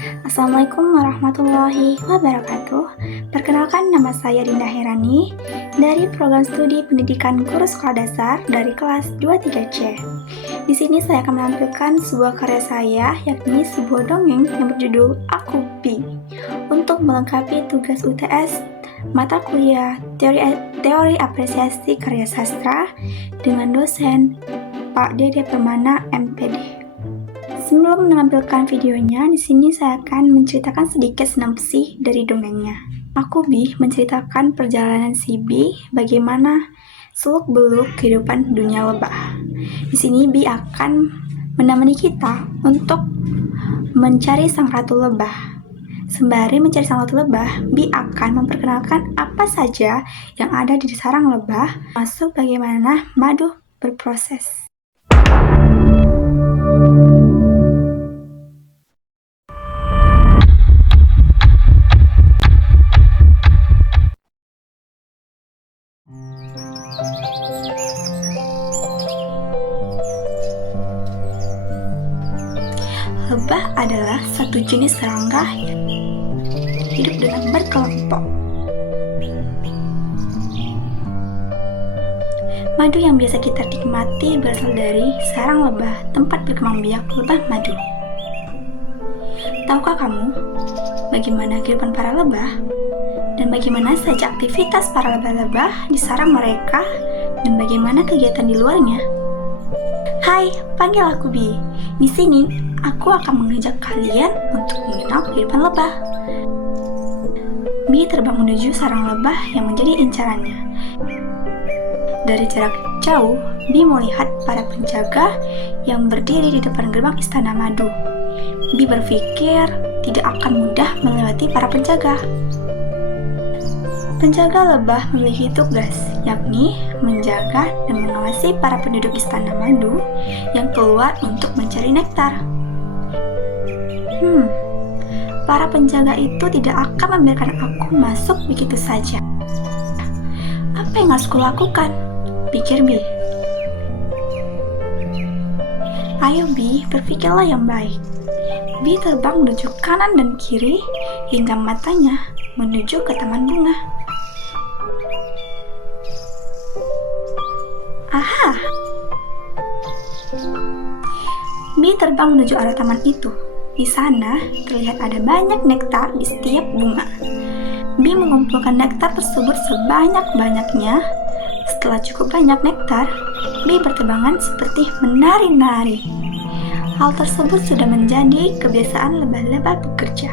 Assalamualaikum warahmatullahi wabarakatuh. Perkenalkan, nama saya Dinda Herani dari program studi pendidikan guru sekolah dasar dari kelas 23C. Di sini saya akan menampilkan sebuah karya saya, yakni sebuah dongeng yang berjudul Aku Bi. Untuk melengkapi tugas UTS mata kuliah teori apresiasi karya sastra dengan dosen Pak Dede Permana MPD. Sebelum menampilkan videonya, di sini saya akan menceritakan sedikit sinopsis dari dongengnya. Aku Bi menceritakan perjalanan si Bi, bagaimana seluk-beluk kehidupan dunia lebah. Di sini Bi akan menemani kita untuk mencari sang ratu lebah. Sembari mencari sang ratu lebah, Bi akan memperkenalkan apa saja yang ada di sarang lebah, masuk bagaimana madu berproses. Lebah adalah satu jenis serangga yang hidup dengan berkelompok. Madu yang biasa kita nikmati berasal dari sarang lebah, tempat berkembang biak lebah madu. Tahukah kamu bagaimana kehidupan para lebah? Dan bagaimana saja aktivitas para lebah-lebah di sarang mereka? Dan bagaimana kegiatan di luarnya? Hai, panggil aku Bi. Di sini, aku akan mengajak kalian untuk mengenal kehidupan lebah. Bi terbang menuju sarang lebah yang menjadi incarannya. Dari jarak jauh, Bi melihat para penjaga yang berdiri di depan gerbang istana madu. Bi berpikir tidak akan mudah melewati para penjaga. Penjaga lebah memiliki tugas, yakni menjaga dan mengawasi para penduduk istana madu yang keluar untuk mencari nektar. Para penjaga itu tidak akan membiarkan aku masuk begitu saja. Apa yang harus kulakukan? Pikir Bi. Ayo Bi, berpikirlah yang baik. Bi terbang menuju kanan dan kiri hingga matanya menuju ke taman bunga. Aha! Bi terbang menuju arah taman itu. Di sana terlihat ada banyak nektar di setiap bunga. Bi mengumpulkan nektar tersebut sebanyak-banyaknya. Setelah cukup banyak nektar, Bi berterbangan seperti menari-nari. Hal tersebut sudah menjadi kebiasaan lebah-lebah bekerja.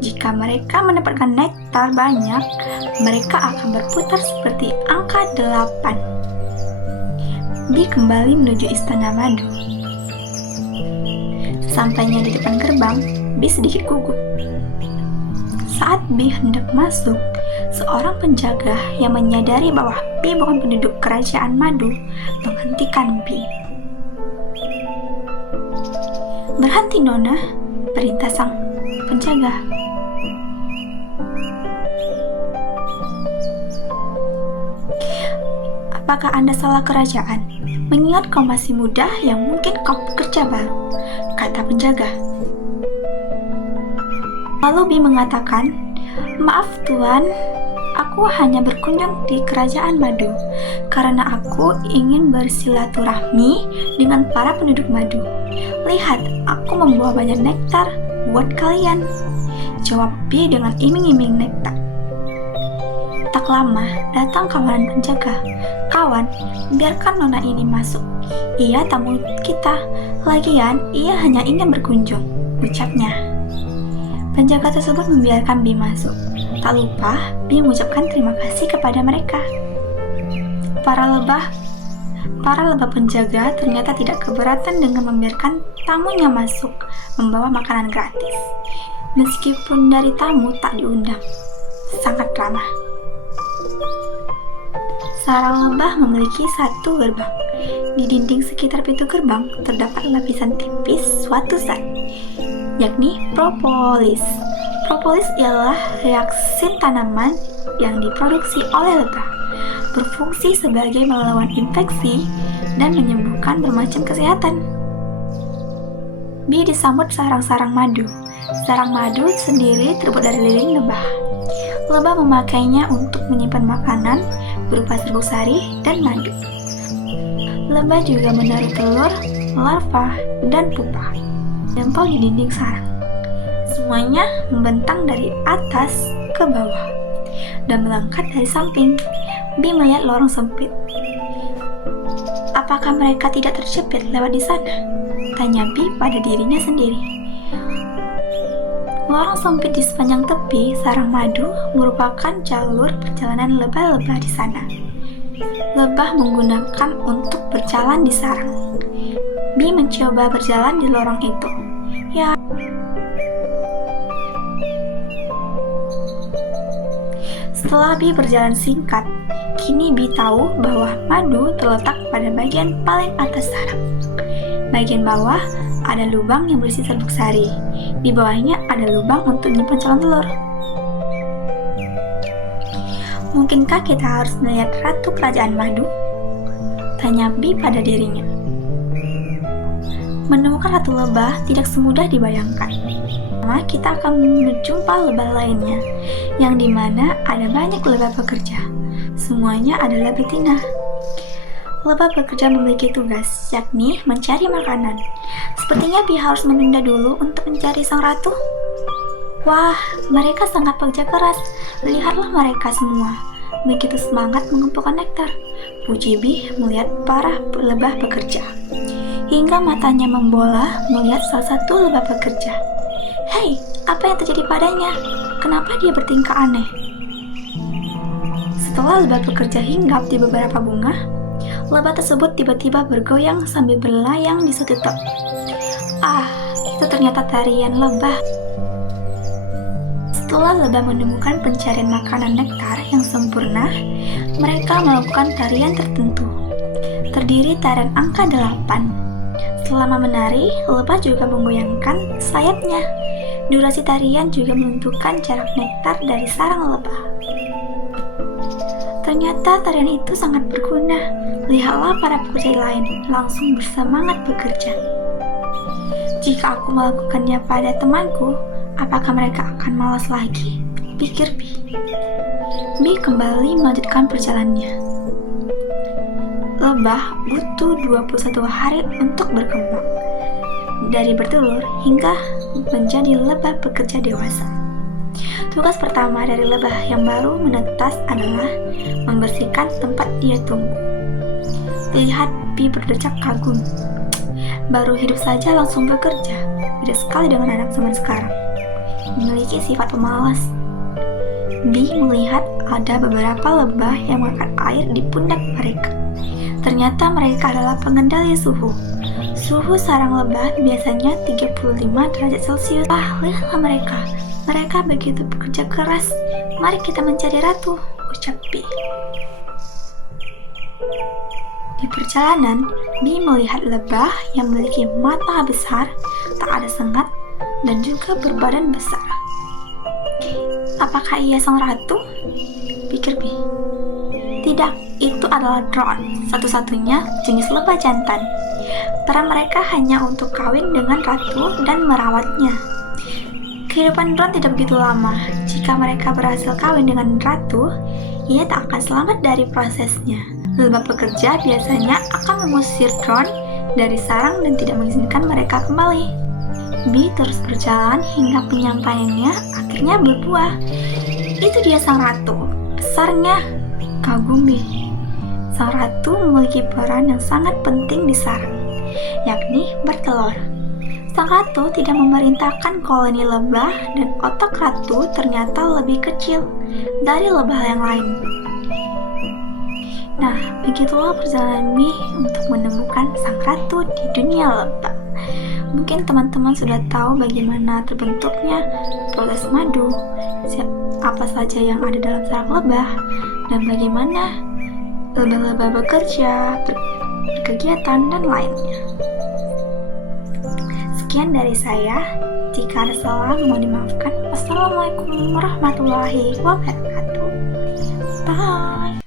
Jika mereka mendapatkan nektar banyak, mereka akan berputar seperti angka 8. Bi kembali menuju istana madu. Sampainya di depan gerbang, Bi sedikit gugup. Saat Bi hendak masuk, seorang penjaga yang menyadari bahwa Bi bukan penduduk kerajaan madu menghentikan Bi. Berhenti Nona, perintah sang penjaga. Apakah Anda salah kerajaan? Mengingat kau masih muda yang mungkin kau bekerja baru, kata penjaga. Lalu Bi mengatakan, maaf Tuan, aku hanya berkunjung di kerajaan madu karena aku ingin bersilaturahmi dengan para penduduk madu. Lihat, aku membawa banyak nektar buat kalian, jawab Bi dengan iming-iming nektar. Tak lama, datang kawanan penjaga. Kawan, biarkan Nona ini masuk. Ia tamu kita. Lagian, ia hanya ingin berkunjung, ucapnya. Penjaga tersebut membiarkan Bi masuk. Tak lupa, Bi mengucapkan terima kasih kepada mereka. Para lebah penjaga ternyata tidak keberatan dengan membiarkan tamunya masuk membawa makanan gratis. Meskipun dari tamu tak diundang, sangat ramah. Sarang lebah memiliki satu gerbang. Di dinding sekitar pintu gerbang terdapat lapisan tipis suatu zat, yakni propolis. Propolis ialah reaksin tanaman yang diproduksi oleh lebah, berfungsi sebagai melawan infeksi dan menyembuhkan bermacam kesehatan. Bi disambut sarang-sarang madu. Sarang madu sendiri terbuat dari lilin lebah. Lebah memakainya untuk menyimpan makanan berupa serbuk sari dan madu. Lebah juga menaruh telur, larva, dan pupa nempel di dinding sarang. Semuanya membentang dari atas ke bawah dan melengkap dari samping. Bee melihat lorong sempit. Apakah mereka tidak terjepit lewat di sana? Tanya Bee pada dirinya sendiri. Lorong sempit di sepanjang tepi sarang madu merupakan jalur perjalanan lebah-lebah di sana. Lebah menggunakan untuk berjalan di sarang. Bee mencoba berjalan di lorong itu. Setelah Bee berjalan singkat, kini Bee tahu bahwa madu terletak pada bagian paling atas sarang. Bagian bawah ada lubang yang berisi serbuk sari. Di bawahnya ada lubang untuk menyimpan calon telur. Mungkinkah kita harus melihat ratu kerajaan madu? Tanya Bee pada dirinya. Menemukan ratu lebah tidak semudah dibayangkan. Kita akan menjumpa lebah lainnya, yang dimana ada banyak lebah pekerja. Semuanya adalah betina. Lebah bekerja memiliki tugas, yakni mencari makanan. Sepertinya Bee harus menunda dulu untuk mencari sang ratu. Wah, mereka sangat bekerja keras. Lihatlah mereka semua, begitu semangat mengumpulkan nektar. Puji Bee melihat para lebah bekerja, hingga matanya membola melihat salah satu lebah bekerja. Hei, apa yang terjadi padanya? Kenapa dia bertingkah aneh? Setelah lebah bekerja hinggap di beberapa bunga, lebah tersebut tiba-tiba bergoyang sambil berlayang di suatu tempat. Itu ternyata tarian lebah. Setelah lebah menemukan pencarian makanan nektar yang sempurna, mereka melakukan tarian tertentu. Terdiri tarian angka 8. Selama menari, lebah juga menggoyangkan sayapnya. Durasi tarian juga menentukan jarak nektar dari sarang lebah. Ternyata tarian itu sangat berguna. Lihatlah para pekerja lain langsung bersemangat bekerja. Jika aku melakukannya pada temanku, apakah mereka akan malas lagi? Pikir Bee. Bee kembali melanjutkan perjalanannya. Lebah butuh 21 hari untuk berkembang, dari bertelur hingga menjadi lebah bekerja dewasa. Tugas pertama dari lebah yang baru menetas adalah membersihkan tempat dia tumbuh. Lihat Bee berdecak kagum. Baru hidup saja langsung bekerja. Beda sekali dengan anak zaman sekarang, memiliki sifat pemalas. Bee melihat ada beberapa lebah yang mengangkat air di pundak mereka. Ternyata mereka adalah pengendali suhu. Suhu sarang lebah biasanya 35 derajat Celcius. Lihatlah mereka. Mereka begitu bekerja keras. Mari kita mencari ratu, ucap Bee. Di perjalanan, Bee melihat lebah yang memiliki mata besar, tak ada sengat, dan juga berbadan besar. Apakah ia sang ratu? Pikir Bee. Tidak, itu adalah drone, satu-satunya jenis lebah jantan. Peran mereka hanya untuk kawin dengan ratu dan merawatnya. Kehidupan drone tidak begitu lama. Jika mereka berhasil kawin dengan ratu, ia tak akan selamat dari prosesnya. Lebah pekerja biasanya akan mengusir drone dari sarang dan tidak mengizinkan mereka kembali. Bee terus berjalan hingga penyampaiannya akhirnya berbuah. Itu dia sang ratu. Besarnya, kagum Bee. Sang ratu memiliki peran yang sangat penting di sarang, yakni bertelur. Sang ratu tidak memerintahkan koloni lebah dan otak ratu ternyata lebih kecil dari lebah yang lain. Nah, begitulah perjalanan Bee untuk menemukan sang ratu di dunia lebah. Mungkin teman-teman sudah tahu bagaimana terbentuknya proses madu, apa saja yang ada dalam sarang lebah, dan bagaimana lebah-lebah bekerja, berkegiatan, dan lainnya. Sekian dari saya. Jika ada salah, mohon dimaafkan. Wassalamualaikum warahmatullahi wabarakatuh. Bye.